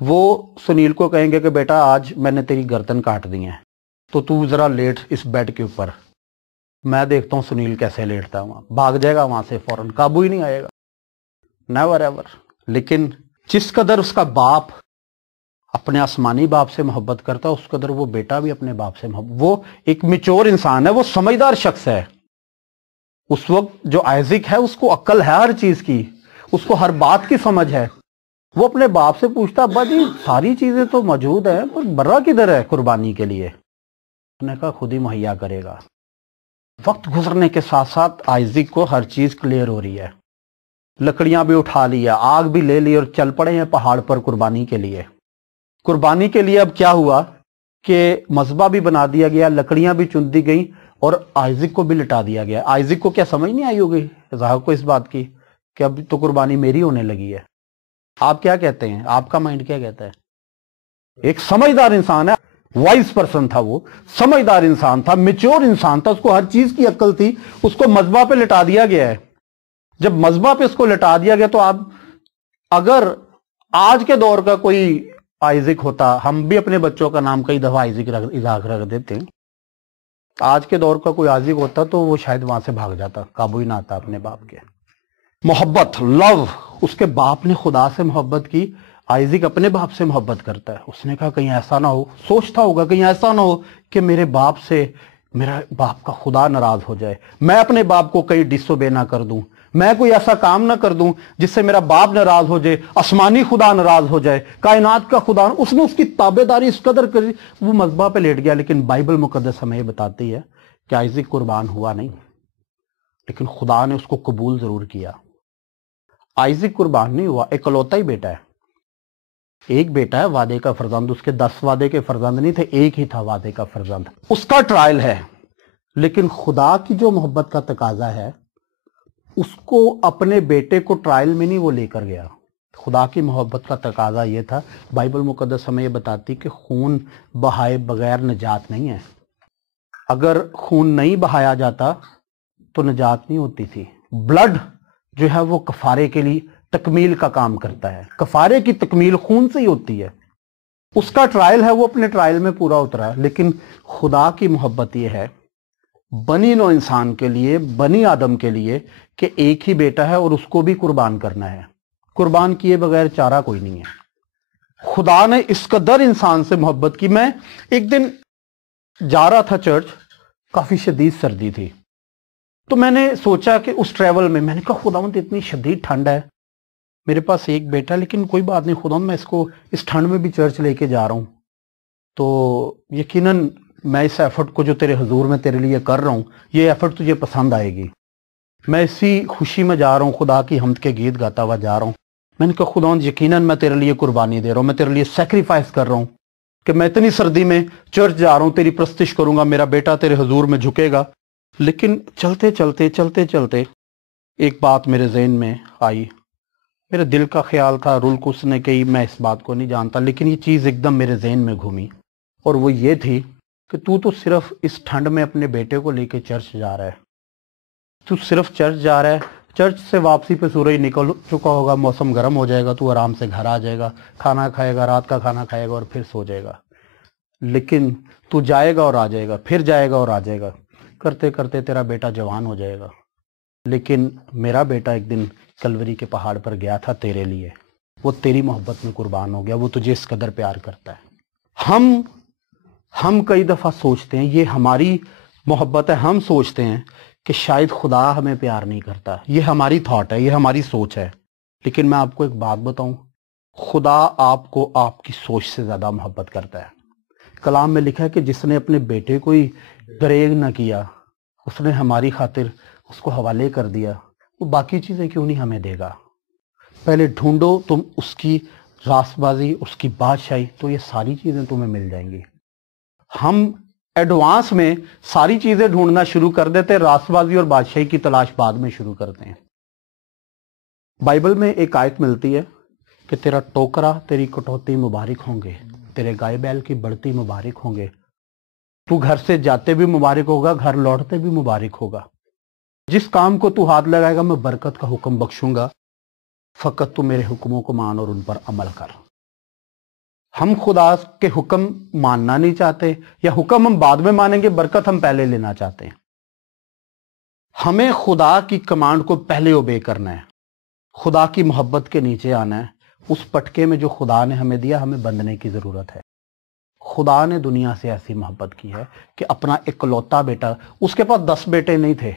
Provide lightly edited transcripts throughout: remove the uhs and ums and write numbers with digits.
وہ سنیل کو کہیں گے کہ بیٹا آج میں نے تیری گردن کاٹ دی ہے تو تو ذرا لیٹ اس بیڈ کے اوپر. میں دیکھتا ہوں سنیل کیسے لیٹتا ہے وہاں، بھاگ جائے گا وہاں سے فوراً، قابو ہی نہیں آئے گا. Never ever. لیکن جس قدر اس کا باپ اپنے آسمانی باپ سے محبت کرتا ہے اس قدر وہ بیٹا بھی اپنے باپ سے محبت. وہ ایک میچور انسان ہے، وہ سمجھدار شخص ہے. اس وقت جو آئزک ہے اس کو عقل ہے ہر چیز کی، اس کو ہر بات کی سمجھ ہے. وہ اپنے باپ سے پوچھتا ابا جی ساری چیزیں تو موجود ہیں پر برا کدھر ہے قربانی کے لیے؟ اس نے کہا خود ہی مہیا کرے گا. وقت گزرنے کے ساتھ ساتھ آئزک کو ہر چیز کلیئر ہو رہی ہے. لکڑیاں بھی اٹھا لی ہے، آگ بھی لے لی اور چل پڑے ہیں پہاڑ پر قربانی کے لیے. قربانی کے لیے اب کیا ہوا کہ مذبح بھی بنا دیا گیا، لکڑیاں بھی چن دی گئیں اور آئزک کو بھی لٹا دیا گیا. آئزک کو کیا سمجھ نہیں آئی ہوگی اسحاق کو اس بات کی کہ اب تو قربانی میری ہونے لگی ہے. آپ کیا کہتے ہیں؟ آپ کا مائنڈ کیا کہتا ہے؟ ایک سمجھدار انسان ہے، وائز پرسن تھا، وہ سمجھدار انسان تھا، میچور انسان تھا، اس کو ہر چیز کی عقل تھی. اس کو مذبح پہ لٹا دیا گیا ہے. جب مذبح پہ اس کو لٹا دیا گیا تو آپ اگر آج کے دور کا کوئی آئزک ہوتا، ہم بھی اپنے بچوں کا نام کئی دفعہ آئزک رکھ دیتے ہیں، آج کے دور کا کوئی آئزک ہوتا تو وہ شاید وہاں سے بھاگ جاتا، قابو ہی نہ آتا اپنے باپ کے. محبت، لو، اس کے باپ نے خدا سے محبت کی، آئزک اپنے باپ سے محبت کرتا ہے. اس نے کہا کہیں ایسا نہ ہو، سوچتا ہوگا کہیں ایسا نہ ہو کہ میرے باپ سے میرا باپ کا خدا ناراض ہو جائے، میں اپنے باپ کو کہیں ڈس اوبے نہ کر دوں، میں کوئی ایسا کام نہ کر دوں جس سے میرا باپ ناراض ہو جائے، آسمانی خدا ناراض ہو جائے، کائنات کا خدا. اس نے اس کی تابع داری اس قدر کری، وہ مذبح پہ لیٹ گیا. لیکن بائبل مقدس ہمیں یہ بتاتی ہے کہ آئزک قربان ہوا نہیں، لیکن خدا نے اس کو قبول ضرور کیا. آئزک قربان نہیں ہوا، اکلوتا ہی بیٹا ہے. ایک بیٹا ہے وعدے کا فرزند، اس کے 10 وعدے کے فرزند نہیں تھے، ایک ہی تھا وعدے کا فرزند. اس کا ٹرائل ہے. لیکن خدا کی جو محبت کا تقاضا ہے اس کو اپنے بیٹے کو ٹرائل میں نہیں وہ لے کر گیا. خدا کی محبت کا تقاضا یہ تھا، بائبل مقدس ہمیں یہ بتاتی کہ خون بہائے بغیر نجات نہیں ہے. اگر خون نہیں بہایا جاتا تو نجات نہیں ہوتی تھی. بلڈ جو ہے وہ کفارے کے لیے تکمیل کا کام کرتا ہے، کفارے کی تکمیل خون سے ہی ہوتی ہے. اس کا ٹرائل ہے، وہ اپنے ٹرائل میں پورا اترا ہے. لیکن خدا کی محبت یہ ہے بنی نو انسان کے لیے، بنی آدم کے لیے، کہ ایک ہی بیٹا ہے اور اس کو بھی قربان کرنا ہے. قربان کیے بغیر چارہ کوئی نہیں ہے. خدا نے اس قدر انسان سے محبت کی. میں ایک دن جا رہا تھا چرچ، کافی شدید سردی تھی، تو میں نے سوچا کہ اس ٹریول میں نے کہا خداوند اتنی شدید ٹھنڈ ہے، میرے پاس ایک بیٹا، لیکن کوئی بات نہیں خداوند میں اس کو اس ٹھنڈ میں بھی چرچ لے کے جا رہا ہوں، تو یقیناً میں اس ایفرٹ کو جو تیرے حضور میں تیرے لیے کر رہا ہوں یہ ایفرٹ تجھے پسند آئے گی. میں اسی خوشی میں جا رہا ہوں، خدا کی حمد کے گیت گاتا ہوا جا رہا ہوں. میں نے کہا خداوند یقیناً میں تیرے لیے قربانی دے رہا ہوں، میں تیرے لیے سیکریفائس کر رہا ہوں کہ میں اتنی سردی میں چرچ جا رہا ہوں، تیری پرستش کروں گا، میرا بیٹا تیرے حضور میں جھکے گا. لیکن چلتے چلتے ایک بات میرے ذہن میں آئی. میرے دل کا خیال تھا، رول کس نے کہی، میں اس بات کو نہیں جانتا، لیکن یہ چیز ایک دم میرے ذہن میں گھومی، اور وہ یہ تھی کہ تو صرف اس ٹھنڈ میں اپنے بیٹے کو لے کے چرچ جا رہا ہے. تو صرف چرچ جا رہا ہے، چرچ سے واپسی پہ سورج نکل چکا ہوگا، موسم گرم ہو جائے گا، تو آرام سے گھر آ جائے گا، کھانا کھائے گا، رات کا کھانا کھائے گا اور پھر سو جائے گا. لیکن تو جائے گا اور آ جائے گا، پھر جائے گا اور آ جائے گا، کرتے کرتے تیرا بیٹا جوان ہو جائے گا. لیکن میرا بیٹا ایک دن کلوری کے پہاڑ پر گیا تھا تیرے لیے، وہ تیری محبت میں قربان ہو گیا، وہ تجھے اس قدر پیار کرتا ہے. ہم کئی دفعہ سوچتے ہیں یہ ہماری محبت ہے، ہم سوچتے ہیں کہ شاید خدا ہمیں پیار نہیں کرتا، یہ ہماری تھاٹ ہے، یہ ہماری سوچ ہے. لیکن میں آپ کو ایک بات بتاؤں، خدا آپ کو آپ کی سوچ سے زیادہ محبت کرتا ہے. کلام میں لکھا ہے کہ جس نے اپنے بیٹے کو ہی دریغ نہ کیا، اس نے ہماری خاطر اس کو حوالے کر دیا، وہ باقی چیزیں کیوں نہیں ہمیں دے گا؟ پہلے ڈھونڈو تم اس کی راست بازی، اس کی بادشاہی، تو یہ ساری چیزیں تمہیں مل جائیں گی. ہم ایڈوانس میں ساری چیزیں ڈھونڈنا شروع کر دیتے، راست بازی اور بادشاہی کی تلاش بعد میں شروع کرتے ہیں. بائبل میں ایک آیت ملتی ہے کہ تیرا ٹوکرا، تیری کٹوتی مبارک ہوں گے، تیرے گائے بیل کی بڑھتی مبارک ہوں گے، تو گھر سے جاتے بھی مبارک ہوگا، گھر لوٹتے بھی مبارک ہوگا. جس کام کو تو ہاتھ لگائے گا میں برکت کا حکم بخشوں گا، فقط تو میرے حکموں کو مان اور ان پر عمل کر. ہم خدا کے حکم ماننا نہیں چاہتے، یا حکم ہم بعد میں مانیں گے، برکت ہم پہلے لینا چاہتے ہیں۔ ہمیں خدا کی کمانڈ کو پہلے اوبے کرنا ہے، خدا کی محبت کے نیچے آنا ہے۔ اس پٹکے میں جو خدا نے ہمیں دیا، ہمیں بندھنے کی ضرورت ہے۔ خدا نے دنیا سے ایسی محبت کی ہے کہ اپنا اکلوتا بیٹا، اس کے پاس 10 بیٹے نہیں تھے،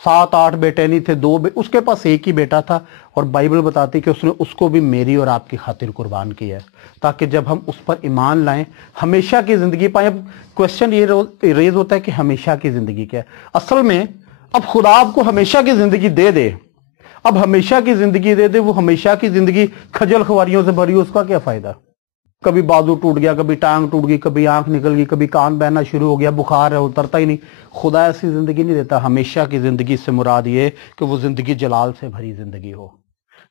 7-8 بیٹے نہیں تھے، اس کے پاس ایک ہی بیٹا تھا، اور بائبل بتاتی کہ اس نے اس کو بھی میری اور آپ کی خاطر قربان کیا ہے، تاکہ جب ہم اس پر ایمان لائیں ہمیشہ کی زندگی پائیں۔ اب کوشچن یہ ریز ہوتا ہے کہ ہمیشہ کی زندگی کیا ہے؟ اصل میں اب خدا آپ کو ہمیشہ کی زندگی دے دے، اب ہمیشہ کی زندگی دے دے، وہ ہمیشہ کی زندگی خجل خواری سے بھری، اس کا کیا فائدہ؟ کبھی بازو ٹوٹ گیا، کبھی ٹانگ ٹوٹ گئی، کبھی آنکھ نکل گئی، کبھی کان بہنا شروع ہو گیا، بخار ہے اترتا ہی نہیں۔ خدا ایسی زندگی نہیں دیتا۔ ہمیشہ کی زندگی سے مراد یہ کہ وہ زندگی جلال سے بھری زندگی ہو۔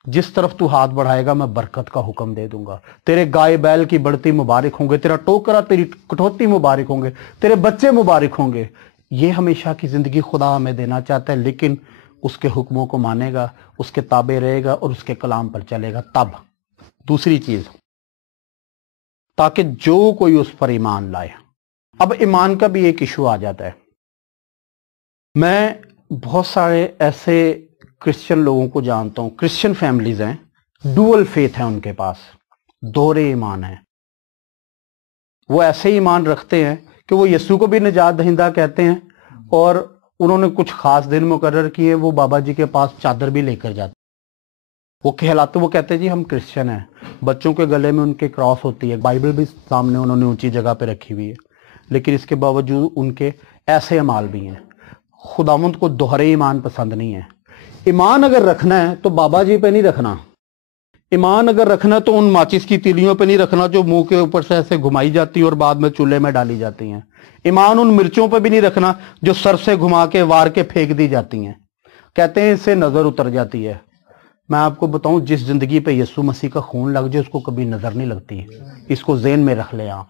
جس طرف تو ہاتھ بڑھائے گا میں برکت کا حکم دے دوں گا، تیرے گائے بیل کی بڑھتی مبارک ہوں گے، تیرا ٹوکرا تیری کٹوتی مبارک ہوں گے، تیرے بچے مبارک ہوں گے۔ یہ ہمیشہ کی زندگی خدا ہمیں دینا چاہتا ہے، لیکن اس کے حکموں کو مانے گا، اس کے تابع رہے گا اور اس کے کلام پر چلے گا تب۔ دوسری چیز، تاکہ جو کوئی اس پر ایمان لائے۔ اب ایمان کا بھی ایک ایشو آ جاتا ہے۔ میں بہت سارے ایسے کرسچن لوگوں کو جانتا ہوں، کرسچن فیملیز ہیں، ڈوئل فیتھ ہے ان کے پاس، دوہرے ایمان ہیں۔ وہ ایسے ایمان رکھتے ہیں کہ وہ یسوع کو بھی نجات دہندہ کہتے ہیں، اور انہوں نے کچھ خاص دن مقرر کیے، وہ بابا جی کے پاس چادر بھی لے کر جاتے ہیں۔ وہ کہتے ہیں جی ہم کرسچن ہیں، بچوں کے گلے میں ان کے کراس ہوتی ہے، بائبل بھی سامنے انہوں نے اونچی جگہ پہ رکھی ہوئی ہے، لیکن اس کے باوجود ان کے ایسے اعمال بھی ہیں۔ خداوند کو دوہرے ایمان پسند نہیں ہے۔ ایمان اگر رکھنا ہے تو بابا جی پہ نہیں رکھنا، ایمان اگر رکھنا ہے تو ان ماچس کی تیلیوں پہ نہیں رکھنا جو منہ کے اوپر سے ایسے گھمائی جاتی ہیں اور بعد میں چولہے میں ڈالی جاتی ہیں۔ ایمان ان مرچوں پہ بھی نہیں رکھنا جو سر سے گھما کے وار کے پھینک دی جاتی ہیں، کہتے ہیں اس سے نظر اتر جاتی ہے۔ میں آپ کو بتاؤں، جس زندگی پہ یسوع مسیح کا خون لگ جائے اس کو کبھی نظر نہیں لگتی، اس کو ذہن میں رکھ لیں آپ۔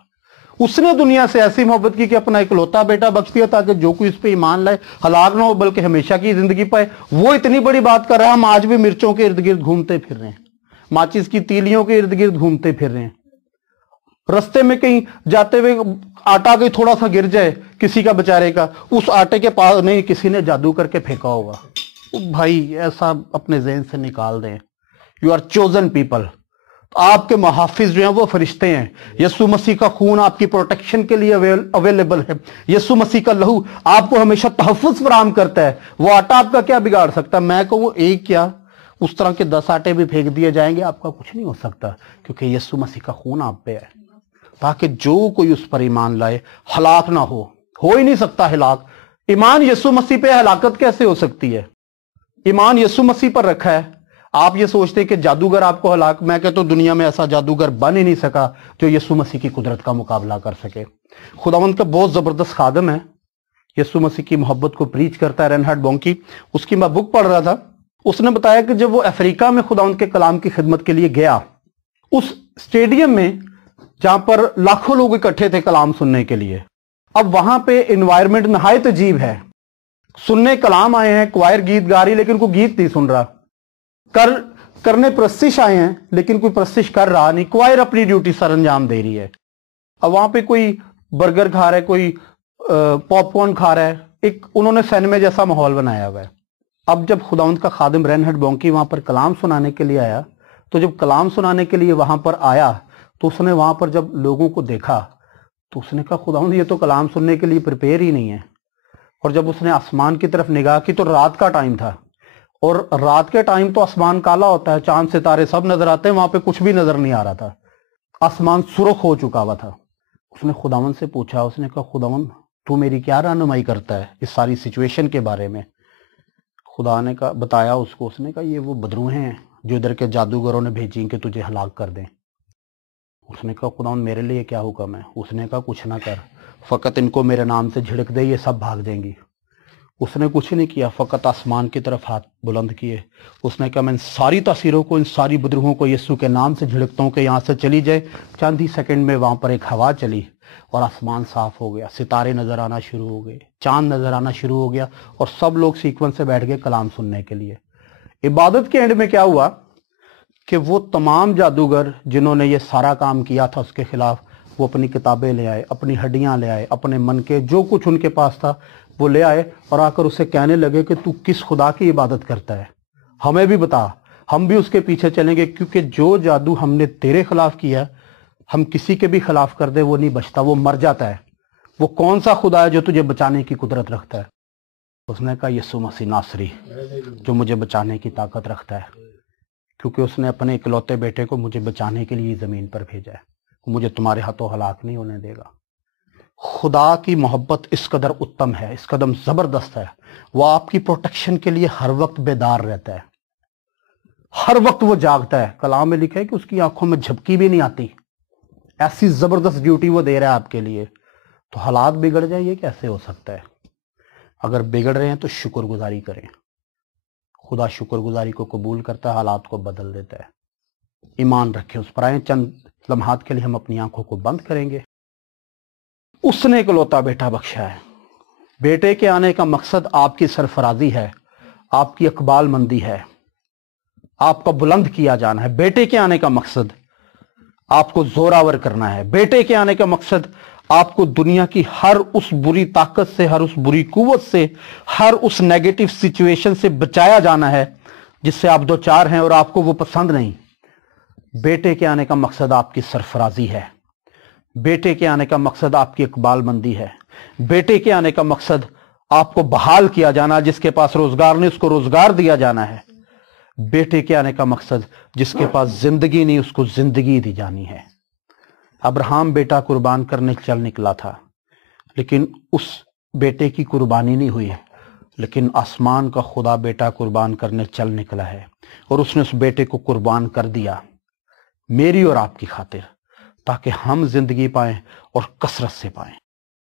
اس نے دنیا سے ایسی محبت کی کہ اپنا اکلوتا بیٹا بخش دیا تاکہ جو کوئی اس پہ ایمان لائے ہلاک نہ ہو بلکہ ہمیشہ کی زندگی پائے۔ وہ اتنی بڑی بات کر رہا ہے، ہم آج بھی مرچوں کے ارد گرد گھومتے پھر رہے ہیں، ماچس کی تیلیوں کے ارد گرد گھومتے پھر رہے ہیں۔ رستے میں کہیں جاتے ہوئے آٹا کہیں تھوڑا سا گر جائے کسی کا بیچارے کا، اس آٹے کے پاس نہیں کسی نے جادو کر کے پھینکا ہوگا۔ بھائی ایسا اپنے ذہن سے نکال دیں۔ یو آر چوزن پیپل، آپ کے محافظ جو ہیں وہ فرشتے ہیں۔ یسوع مسیح کا خون آپ کی پروٹیکشن کے لیے اویلیبل ہے، یسوع مسیح کا لہو آپ کو ہمیشہ تحفظ فراہم کرتا ہے۔ وہ آٹا آپ کا کیا بگاڑ سکتا ہے؟ میں کہوں ایک کیا، اس طرح کے 10 آٹے بھی پھینک دیے جائیں گے، آپ کا کچھ نہیں ہو سکتا، کیونکہ یسوع مسیح کا خون آپ پہ ہے، تاکہ جو کوئی اس پر ایمان لائے ہلاک نہ ہو ہی نہیں سکتا ہلاک۔ ایمان یسوع مسیح پہ ہلاکت کیسے ہو سکتی ہے؟ ایمان یسوع مسیح پر رکھا ہے۔ آپ یہ سوچتے ہیں کہ جادوگر آپ کو ہلاک، میں کہتا ہوں دنیا میں ایسا جادوگر بن ہی نہیں سکا جو یسوع مسیح کی قدرت کا مقابلہ کر سکے۔ خداوند کا بہت زبردست خادم ہے، یسوع مسیح کی محبت کو پریچ کرتا ہے، رینہارڈ بونکی، اس کی میں بک پڑھ رہا تھا۔ اس نے بتایا کہ جب وہ افریقہ میں خداوند کے کلام کی خدمت کے لیے گیا، اس اسٹیڈیم میں جہاں پر لاکھوں لوگ اکٹھے تھے کلام سننے کے لیے، اب وہاں پہ انوائرمنٹ نہایت عجیب ہے۔ سننے کلام آئے ہیں، کوائر گیت گا رہی لیکن کوئی گیت نہیں سن رہا، کرنے پرستش آئے ہیں لیکن کوئی پرستش کر رہا نہیں، کوائر اپنی ڈیوٹی سر انجام دے رہی ہے۔ اب وہاں پہ کوئی برگر کھا رہا ہے، کوئی پاپ کارن کھا رہا ہے، ایک انہوں نے سینمے جیسا ماحول بنایا ہوا ہے۔ اب جب خداوند کا خادم رینہارڈ بونکی وہاں پر کلام سنانے کے لیے آیا، تو جب کلام سنانے کے لیے وہاں پر آیا تو اس نے وہاں پر جب لوگوں کو دیکھا تو اس نے کہا خداوند یہ تو کلام سننے کے لیے پریپیئر ہی نہیں ہے۔ اور جب اس نے آسمان کی طرف نگاہ کی تو رات کا ٹائم تھا، اور رات کے ٹائم تو آسمان کالا ہوتا ہے، چاند ستارے سب نظر آتے ہیں، وہاں پہ کچھ بھی نظر نہیں آ رہا تھا، آسمان سرخ ہو چکا ہوا تھا۔ اس نے خداوند سے پوچھا، اس نے کہا خداوند تو میری کیا رہنمائی کرتا ہے اس ساری سچویشن کے بارے میں؟ خدا نے کہا، بتایا اس کو، اس نے کہا یہ وہ بدروہیں ہیں جو ادھر کے جادوگروں نے بھیجی کہ تجھے ہلاک کر دیں۔ اس نے کہا خداوند میرے لیے کیا حکم ہے؟ اس نے کہا کچھ نہ کر، فقط ان کو میرے نام سے جھڑک دے، یہ سب بھاگ جائیں گی۔ اس نے کچھ نہیں کیا، فقط آسمان کی طرف ہاتھ بلند کیے۔ اس نے کہا میں ان ساری تاثیروں کو، ان ساری بدروہوں کو یسوع کے نام سے جھڑکتا ہوں کہ یہاں سے چلی جائے۔ چند ہی سیکنڈ میں وہاں پر ایک ہوا چلی اور آسمان صاف ہو گیا، ستارے نظر آنا شروع ہو گئے، چاند نظر آنا شروع ہو گیا، اور سب لوگ سیکوینس سے بیٹھ گئے کلام سننے کے لیے۔ عبادت کے اینڈ میں کیا ہوا کہ وہ تمام جادوگر جنہوں نے یہ سارا کام کیا تھا اس کے خلاف، وہ اپنی کتابیں لے آئے، اپنی ہڈیاں لے آئے، اپنے من کے جو کچھ ان کے پاس تھا وہ لے آئے، اور آ کر اسے کہنے لگے کہ تو کس خدا کی عبادت کرتا ہے، ہمیں بھی بتا، ہم بھی اس کے پیچھے چلیں گے، کیونکہ جو جادو ہم نے تیرے خلاف کیا ہم کسی کے بھی خلاف کر دے وہ نہیں بچتا، وہ مر جاتا ہے۔ وہ کون سا خدا ہے جو تجھے بچانے کی قدرت رکھتا ہے؟ اس نے کہا یسوع مسیح ناصری، جو مجھے بچانے کی طاقت رکھتا ہے، کیونکہ اس نے اپنے اکلوتے بیٹے کو مجھے بچانے کے لیے زمین پر بھیجا ہے، وہ مجھے تمہارے ہاتھوں ہلاک نہیں ہونے دے گا۔ خدا کی محبت اس قدر اتم ہے، اس قدر زبردست ہے، وہ آپ کی پروٹیکشن کے لیے ہر وقت بیدار رہتا ہے، ہر وقت وہ جاگتا ہے۔ کلام میں لکھا ہے کہ اس کی آنکھوں میں جھپکی بھی نہیں آتی، ایسی زبردست ڈیوٹی وہ دے رہا ہے آپ کے لیے۔ تو حالات بگڑ جائیں یہ کیسے ہو سکتا ہے؟ اگر بگڑ رہے ہیں تو شکر گزاری کریں، خدا شکر گزاری کو قبول کرتا ہے، حالات کو بدل دیتا ہے۔ ایمان رکھیں اس پر۔ آئیں چند لمحات کے لیے ہم اپنی آنکھوں کو بند کریں گے۔ اس نے اکلوتا بیٹا بخشا ہے۔ بیٹے کے آنے کا مقصد آپ کی سرفرازی ہے، آپ کی اقبال مندی ہے، آپ کا بلند کیا جانا ہے۔ بیٹے کے آنے کا مقصد آپ کو زوراور کرنا ہے۔ بیٹے کے آنے کا مقصد آپ کو دنیا کی ہر اس بری طاقت سے، ہر اس بری قوت سے، ہر اس نیگیٹو سچویشن سے بچایا جانا ہے جس سے آپ دو چار ہیں اور آپ کو وہ پسند نہیں۔ بیٹے کے آنے کا مقصد آپ کی سرفرازی ہے، بیٹے کے آنے کا مقصد آپ کی اقبال مندی ہے، بیٹے کے آنے کا مقصد آپ کو بحال کیا جانا، جس کے پاس روزگار نہیں اس کو روزگار دیا جانا ہے۔ بیٹے کے آنے کا مقصد جس کے پاس زندگی نہیں اس کو زندگی دی جانی ہے۔ ابراہیم بیٹا قربان کرنے چل نکلا تھا، لیکن اس بیٹے کی قربانی نہیں ہوئی، لیکن آسمان کا خدا بیٹا قربان کرنے چل نکلا ہے، اور اس نے اس بیٹے کو قربان کر دیا میری اور آپ کی خاطر، تاکہ ہم زندگی پائیں اور کثرت سے پائیں۔